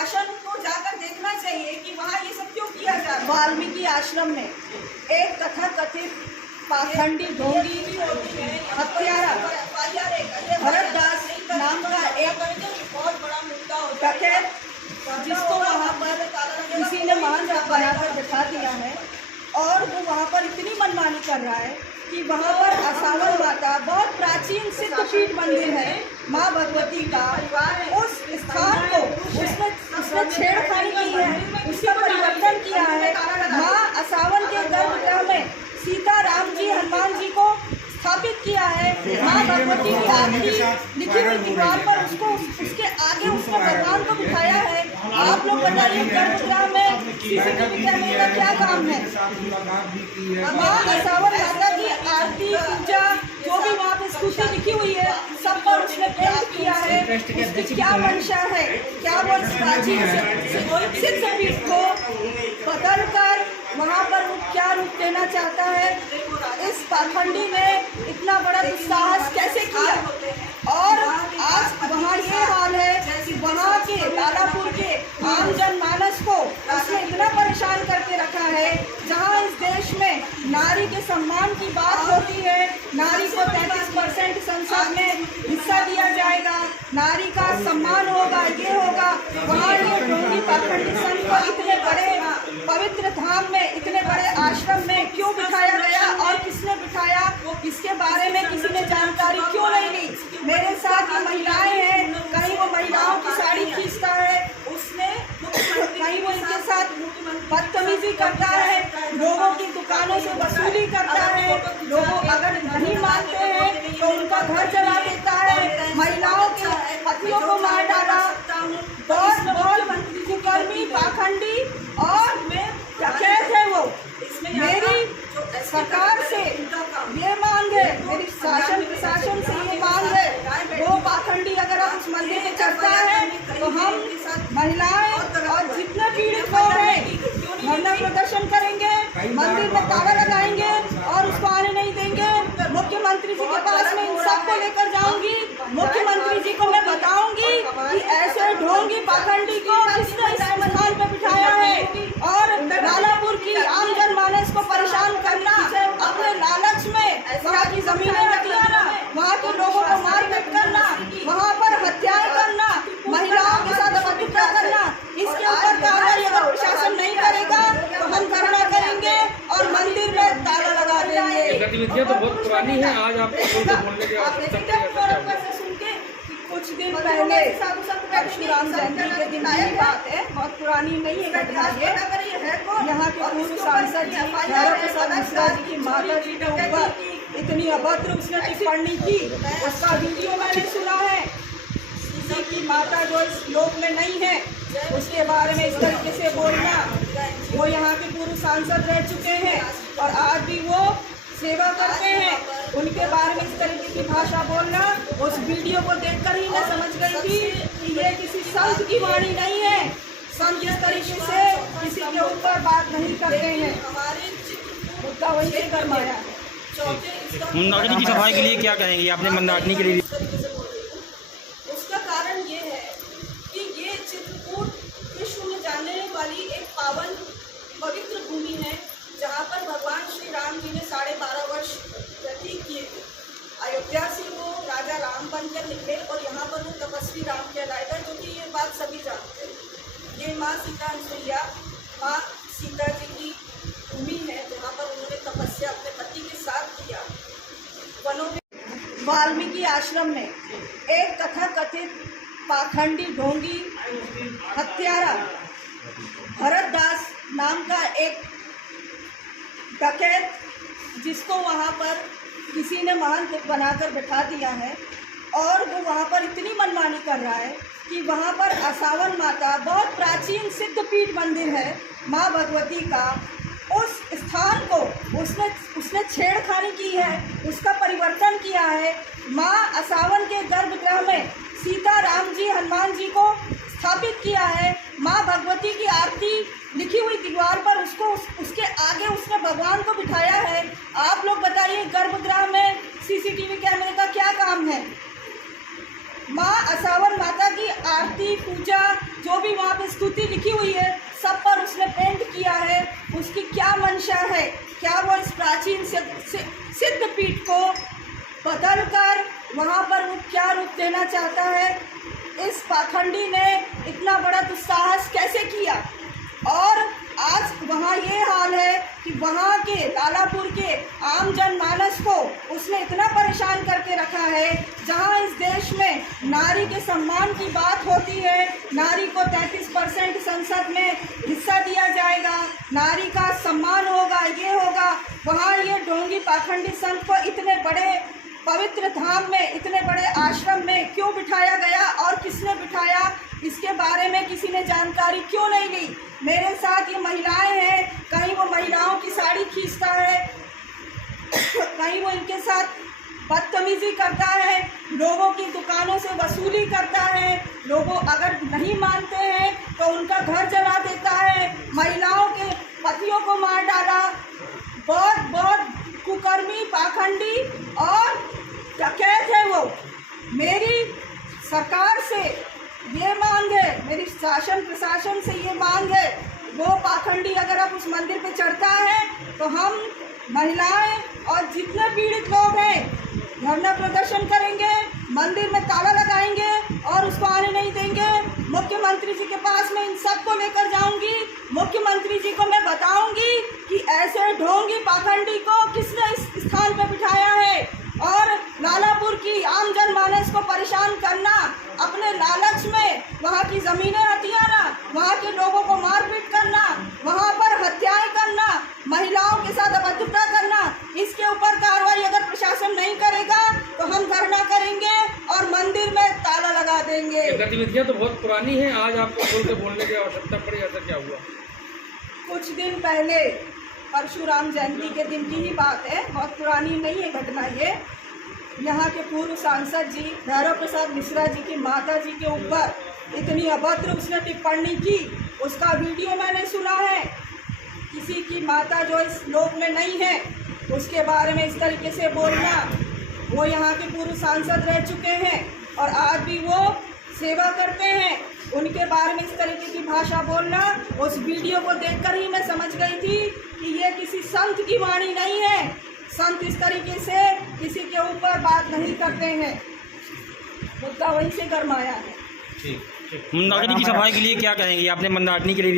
प्रशासन को जाकर देखना चाहिए कि वहाँ ये सब क्यों किया जा रहा है। वाल्मीकि आश्रम में एक तथाकथित पाखंडी ढोंगी हत्यारा भरतदास नाम का एक बहुत बड़ा मुद्दा होता है डकैत, जिसको वहाँ पर किसी ने मान बनाकर बिठा दिया है और वो वहाँ पर इतनी मनमानी कर रहा है कि वहाँ पर असावर माता, बहुत प्राचीन सिद्धपीठ मंदिर है माँ भगवती का, उस स्थान को उसने छेड़खानी की है, उसका परिवर्तन किया है। माँ असावन के गर्भगृह में सीता, राम जी, हनुमान जी को स्थापित किया है। माँ भगवती की आरती लिखी हुई दीवार पर उसके आगे उसने भगवान को बिठाया है। आप लोग बताइए गर्भगृह में सीसीटीवी कैमरे का क्या काम है? माँ असावर माता की आरती, पूजा, जो भी वहाँ पे स्तुति लिखी हुई है, सब पर उसने पेंट किया है। उसकी क्या मंशा है? क्या वो प्राचीन सिद्धपीठ को बदल कर वहाँ पर क्या रूप देना चाहता है? इस पाखंडी ने इतना बड़ा दुस्साहस कैसे किया? और आज वहाँ ये हाल है कि वहाँ के लालापुर के आम जनमानस को उसने इतना परेशान करके रखा है। जहाँ इस देश में नारी के सम्मान की बात होती है, नारी को 33% संसद में हिस्सा दिया जाएगा, नारी का सम्मान होगा, ये होगा, वहाँ ये ढोंगी पाखंडी संघ को इतने बड़े पवित्र धाम में, इतने बड़े आश्रम में क्यों बिठाया गया और किसने बिठाया, इसके बारे में किसी ने जानकारी क्यों नहीं ली? मेरे साथ ये महिलाएं हैं, कहीं वो महिलाओं की साड़ी खींचता है, उसने कहीं वो इनके साथ बदतमीजी करता है, लोगों की दुकानों से वसूली करता है, लोगों अगर नहीं मानते हैं तो उनका घर जला देता है, महिलाओं के पतियों को मार डाला। बहुत कुकर्मी, पाखंडी और डकैत है वो। मेरी सरकार से ये मांग है, मेरी शासन प्रशासन से ये मांग है, वो पाखंडी अगर आप उस मंदिर में चढ़ता है तो हम महिलाएं और जितने पीड़ित लोग हैं धरना प्रदर्शन करेंगे, मंदिर में ताला लगाएंगे और उसको आने नहीं देंगे। मुख्यमंत्री जी के पास में इन सबको लेकर जाऊंगी, मुख्यमंत्री जी को मैं बताऊंगी कि ऐसे ढोंगी पाखंडी को किसने इस स्थान पर बिठाया है। और लालापुर की आम जनमानस को परेशान करना, अपने लालच में वहाँ की जमीनें हथियाना, वहाँ के लोगों को मारपीट करना, वहाँ पर हत्याएं करना, महिलाओं के साथ अभद्रता करना, इसके ऊपर कार्रवाई अगर प्रशासन नहीं करेगा तो हम धरना करेंगे और मंदिर में ताला लगा देंगे। गतिविधियाँ तो बहुत पुरानी है, आज आपको बोलने के आवश्यकता सुन के कुछ दिन पहले परशुराम जयंती के दिन की बात है, बहुत पुरानी नहीं है घटना ये। यहाँ के पूर्व सांसद भैरव प्रसाद मिश्रा जी की माता जी के ऊपर इतनी अभद्र उसने टिप्पणी की, उसका वीडियो मैंने सुना है। किसी की माता जो इस लोक में नहीं है उसके बारे में इस तरीके से बोलना, वो यहाँ के पूर्व सांसद रह चुके हैं और आज भी वो सेवा करते हैं, उनके बारे में इस तरीके की भाषा बोलना, उस वीडियो को देखकर ही मैं समझ गई थी कि ये किसी संत की वाणी नहीं है। संत इस तरीके से किसी के ऊपर बात नहीं करते हैं, मुद्दा वही से गरमाया है। मंदाकिनी की सफाई के लिए क्या कहेंगे आपने? मंदाकिनी के लिए उसका कारण ये है कि ये चित्रकूट विश्व में जाने वाली एक पावन पवित्र भूमि है, जहाँ पर भगवान श्री राम जी ने 12.5 वर्ष व्यतीत किए थे। अयोध्या से वो राजा राम बनकर निकले और यहाँ पर वो तपस्वी राम कहलाए गए, जो कि ये बात सभी जानते हैं। ये माँ सीता अनुसुईया, माँ सीता जी की भूमि है, जहाँ पर उन्होंने तपस्या अपने पति के साथ किया। वनों में वाल्मीकि आश्रम में एक तथाकथित पाखंडी ढोंगी हत्यारा भरतदास नाम का एक डकैत, जिसको वहाँ पर किसी ने महंत बनाकर बिठा दिया है और वो वहाँ पर इतनी मनमानी कर रहा है कि वहाँ पर असावन माता, बहुत प्राचीन सिद्धपीठ मंदिर है माँ भगवती का, उस स्थान को उसने छेड़खानी की है, उसका परिवर्तन किया है। माँ असावन के गर्भगृह में सीता, राम जी, हनुमान जी को स्थापित किया है। माँ भगवती की आरती लिखी हुई दीवार पर उसके आगे उसने भगवान को बिठाया है। आप लोग बताइए गर्भगृह में सीसीटीवी कैमरे का क्या काम है? माँ असावर माता की आरती, पूजा, जो भी वहाँ पे स्तुति लिखी हुई है, सब पर उसने पेंट किया है। उसकी क्या मंशा है? क्या वो इस प्राचीन सिद्ध पीठ को बदलकर वहाँ पर वो क्या रूप देना चाहता है? इस पाखंडी ने इतना बड़ा दुस्साहस कैसे किया? और आज वहाँ ये हाल है कि वहाँ के लालापुर के आम जनमानस को उसने इतना परेशान करके रखा है। जहाँ इस देश में नारी के सम्मान की बात होती है, नारी को 33% संसद में हिस्सा दिया जाएगा, नारी का सम्मान होगा, ये होगा, वहाँ ये ढोंगी पाखंडी संत को इतने बड़े पवित्र धाम में, इतने बड़े आश्रम में क्यों बिठाया गया और किसने बिठाया, इसके बारे में किसी ने जानकारी क्यों नहीं ली? मेरे साथ ये महिलाएं हैं, कहीं वो महिलाओं की साड़ी खींचता है, कहीं वो इनके साथ बदतमीजी करता है, लोगों की दुकानों से वसूली करता है, लोगों अगर नहीं मानते हैं तो उनका घर जला देता है, महिलाओं के पतियों को मार डाला। बहुत कुकर्मी, पाखंडी और डकैत है वो। मेरी सरकार से ये मांग है, मेरी शासन प्रशासन से ये मांग है, वो पाखंडी अगर अब उस मंदिर पे चढ़ता है तो हम महिलाएं और जितने पीड़ित लोग हैं धरना प्रदर्शन करेंगे, मंदिर में ताला लगाएंगे और उसको आने नहीं देंगे। मुख्यमंत्री जी के पास मैं इन सबको लेकर जाऊंगी, मुख्यमंत्री जी को मैं बताऊंगी कि ऐसे ढोंगी पाखंडी को किसने इस स्थान पर बिठाया है। और लालापुर की आम जनमानस को परेशान करना, अपने लालच में वहाँ की ज़मीनें हथियाना, वहाँ के लोगों को मारपीट करना, वहाँ पर हत्याएं करना, महिलाओं के साथ अभद्रता करना, इसके ऊपर कार्रवाई अगर प्रशासन नहीं करेगा तो हम धरना करेंगे और मंदिर में ताला लगा देंगे। ये गतिविधियाँ तो बहुत पुरानी हैं, आज आपको खुल के बोलने की आवश्यकता पड़ी, ऐसा क्या हुआ? कुछ दिन पहले परशुराम जयंती के दिन की ही बात है, बहुत पुरानी नहीं है घटना ये। यहाँ के पूर्व सांसद जी भैरव प्रसाद मिश्रा जी की माता जी के ऊपर इतनी अभद्र उसने टिप्पणी की, उसका वीडियो मैंने सुना है। किसी की माता जो इस लोक में नहीं है उसके बारे में इस तरीके से बोलना, वो यहाँ के पूर्व सांसद रह चुके हैं और आज भी वो सेवा करते हैं, उनके बारे में इस तरीके की भाषा बोलना, उस वीडियो को देखकर ही मैं समझ गई थी कि ये किसी संत की वाणी नहीं है। संत इस तरीके से किसी के ऊपर बात नहीं करते हैं। मुद्दा वहीं से गरमाया है। मंदाकिनी की सफाई के लिए क्या कहेंगी? आपने मंदाकिनी के लिए